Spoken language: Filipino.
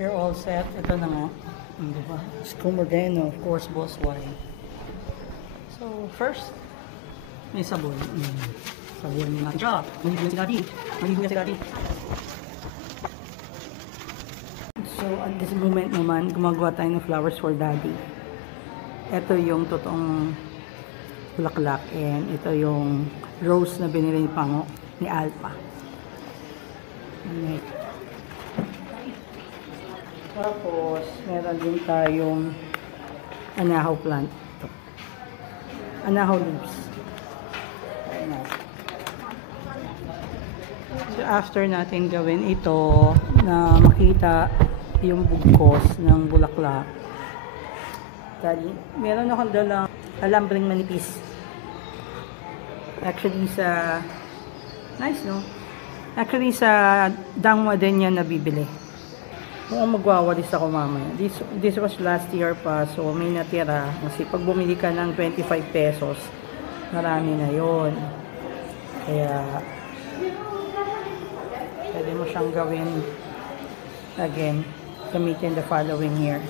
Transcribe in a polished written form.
We're all set. Ito na nga. Diba? Scumordeno, of course, boss wine. So, first, may sabon. Sabon natin siya. Maliguyan si Daddy. Maliguyan si Daddy. So, at this moment naman, gumagawa tayo ng flowers for Daddy. Ito yung totoong bulaklak. And ito yung rose na binili ni Pango, ni Alpha. Okay. Tapos, meron din tayong anahaw plant. Ito. Anahaw leaves. Ayan. So, after natin gawin ito, na makita yung bugkos ng bulaklak, dali, meron akong dalang alambring manipis. Actually, nice, no? Actually, sa Dangwa din yan nabibili. Kung magwawalis ako mamaya. This was last year pa, so may natira. Kasi pag bumili ka ng 25 pesos, marami na yon. Kaya, pwede mo siyang gawin again, gamitin the following year.